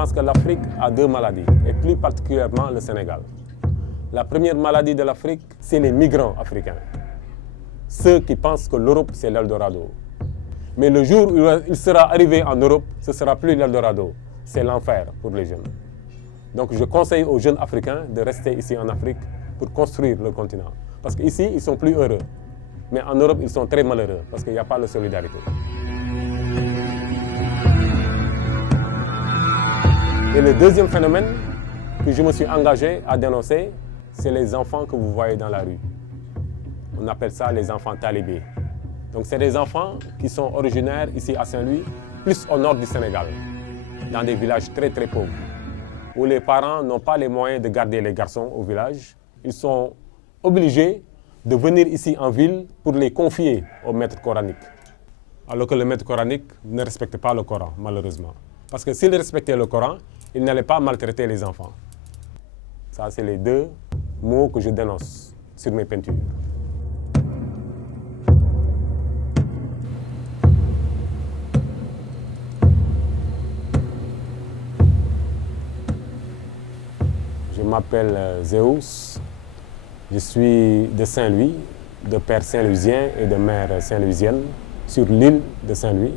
pense que l'Afrique a deux maladies, et plus particulièrement le Sénégal. La première maladie de l'Afrique, c'est les migrants africains. Ceux qui pensent que l'Europe, c'est l'Eldorado. Mais le jour où il sera arrivé en Europe, ce ne sera plus l'Eldorado, c'est l'enfer pour les jeunes. Donc je conseille aux jeunes Africains de rester ici en Afrique pour construire le continent. Parce qu'ici, ils sont plus heureux. Mais en Europe, ils sont très malheureux parce qu'il n'y a pas de solidarité. Et le deuxième phénomène que je me suis engagé à dénoncer, c'est les enfants que vous voyez dans la rue. On appelle ça les enfants talibés. Donc c'est des enfants qui sont originaires ici à Saint-Louis, plus au nord du Sénégal, dans des villages très très pauvres, où les parents n'ont pas les moyens de garder les garçons au village. Ils sont obligés de venir ici en ville pour les confier au maître coranique. Alors que le maître coranique ne respecte pas le Coran, malheureusement. Parce que s'il respectait le Coran, il n'allait pas maltraiter les enfants. Ça, c'est les deux mots que je dénonce sur mes peintures. Je m'appelle Zéus, je suis de Saint-Louis, de père saint-louisien et de mère saint-louisienne, sur l'île de Saint-Louis.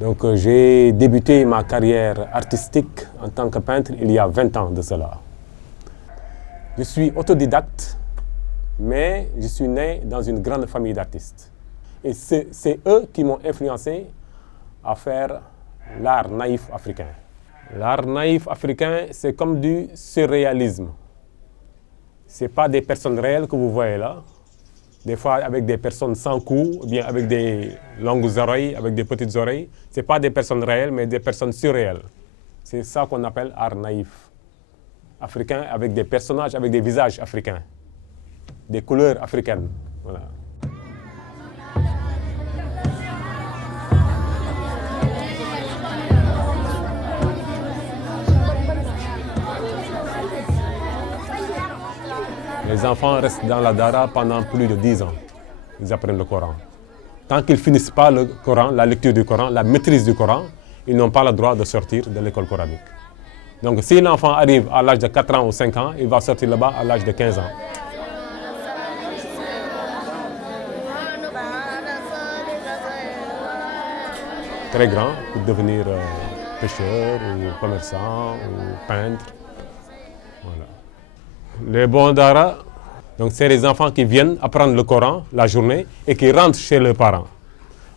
Donc j'ai débuté ma carrière artistique en tant que peintre il y a 20 ans de cela. Je suis autodidacte, mais je suis né dans une grande famille d'artistes. Et c'est eux qui m'ont influencé à faire l'art naïf africain. L'art naïf africain, c'est comme du surréalisme. Ce n'est pas des personnes réelles que vous voyez là. Des fois avec des personnes sans cou, ou bien avec des longues oreilles, avec des petites oreilles. Ce n'est pas des personnes réelles, mais des personnes surréelles. C'est ça qu'on appelle art naïf africain, avec des personnages, avec des visages africains, des couleurs africaines. Voilà. Les enfants restent dans la Dara pendant plus de 10 ans. Ils apprennent le Coran. Tant qu'ils ne finissent pas le Coran, la lecture du Coran, la maîtrise du Coran, ils n'ont pas le droit de sortir de l'école coranique. Donc si l'enfant arrive à l'âge de 4 ans ou 5 ans, il va sortir là-bas à l'âge de 15 ans. Très grand pour devenir pêcheur ou commerçant ou peintre. Voilà. Les bons Dara, donc c'est les enfants qui viennent apprendre le Coran la journée et qui rentrent chez leurs parents.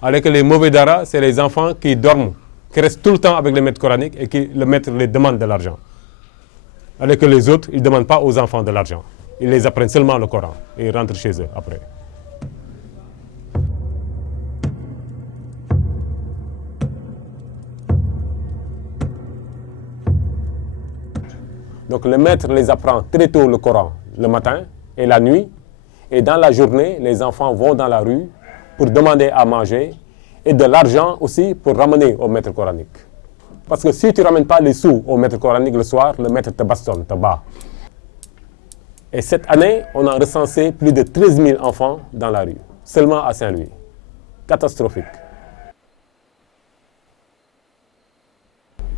Alors que les mauvais Dara, c'est les enfants qui dorment, qui restent tout le temps avec le maître coranique et qui le maître les demande de l'argent. Alors que les autres, ils ne demandent pas aux enfants de l'argent. Ils les apprennent seulement le Coran et ils rentrent chez eux après. Donc le maître les apprend très tôt le Coran, le matin et la nuit. Et dans la journée, les enfants vont dans la rue pour demander à manger et de l'argent aussi pour ramener au maître coranique. Parce que si tu ne ramènes pas les sous au maître coranique le soir, le maître te bastonne, te bat. Et cette année, on a recensé plus de 13 000 enfants dans la rue, seulement à Saint-Louis. Catastrophique.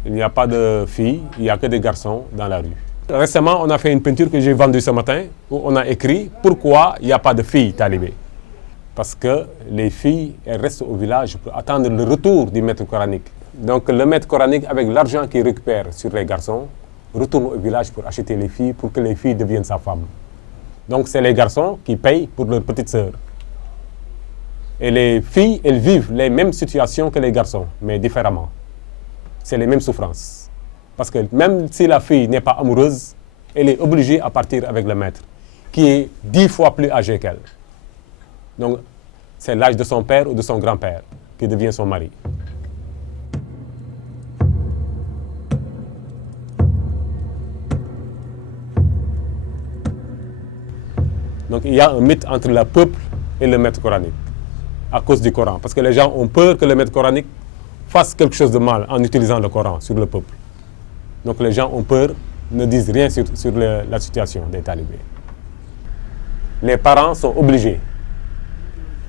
Il n'y a pas de filles, il n'y a que des garçons dans la rue. Récemment, on a fait une peinture que j'ai vendue ce matin où on a écrit « Pourquoi il n'y a pas de filles talibées ?» Parce que les filles, elles restent au village pour attendre le retour du maître coranique. Donc le maître coranique, avec l'argent qu'il récupère sur les garçons, retourne au village pour acheter les filles, pour que les filles deviennent sa femme. Donc c'est les garçons qui payent pour leurs petites sœurs. Et les filles, elles vivent les mêmes situations que les garçons, mais différemment. C'est les mêmes souffrances. Parce que même si la fille n'est pas amoureuse, elle est obligée à partir avec le maître, qui est 10 fois plus âgé qu'elle. Donc, c'est l'âge de son père ou de son grand-père qui devient son mari. Donc, il y a un mythe entre le peuple et le maître coranique, à cause du Coran. Parce que les gens ont peur que le maître coranique fasse quelque chose de mal en utilisant le Coran sur le peuple. Donc les gens ont peur, ne disent rien sur la situation des talibés. Les parents sont obligés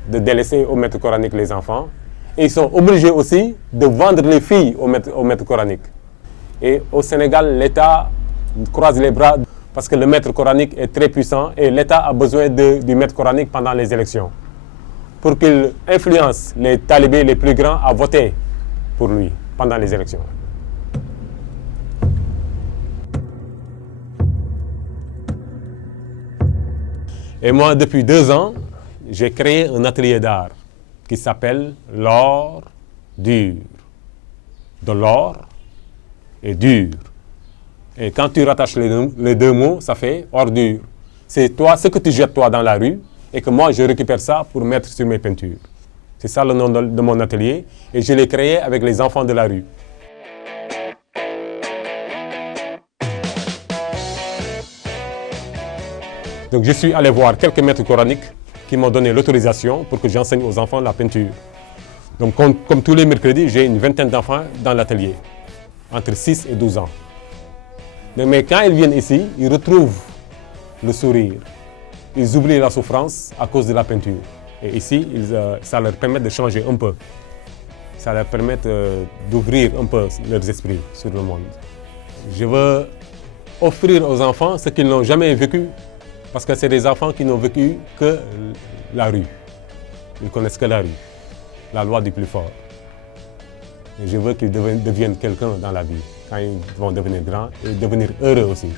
de délaisser au maître coranique les enfants et ils sont obligés aussi de vendre les filles au maître coranique. Et au Sénégal, l'État croise les bras parce que le maître coranique est très puissant et l'État a besoin du maître coranique pendant les élections pour qu'il influence les talibés les plus grands à voter pour lui pendant les élections. Et moi, depuis 2 ans, j'ai créé un atelier d'art qui s'appelle l'or dur. De l'or et dur. Et quand tu rattaches les deux mots, ça fait ordure. C'est toi, ce que tu jettes toi dans la rue, et que moi je récupère ça pour mettre sur mes peintures. C'est ça le nom de mon atelier, et je l'ai créé avec les enfants de la rue. Donc je suis allé voir quelques maîtres coraniques qui m'ont donné l'autorisation pour que j'enseigne aux enfants la peinture. Donc comme tous les mercredis, j'ai une vingtaine d'enfants dans l'atelier, entre 6 et 12 ans. Mais quand ils viennent ici, ils retrouvent le sourire. Ils oublient la souffrance à cause de la peinture. Et ici, ça leur permet de changer un peu. Ça leur permet d'ouvrir un peu leurs esprits sur le monde. Je veux offrir aux enfants ce qu'ils n'ont jamais vécu, parce que c'est des enfants qui n'ont vécu que la rue. Ils connaissent que la rue, la loi du plus fort. Et je veux qu'ils deviennent quelqu'un dans la vie, quand ils vont devenir grands et devenir heureux aussi.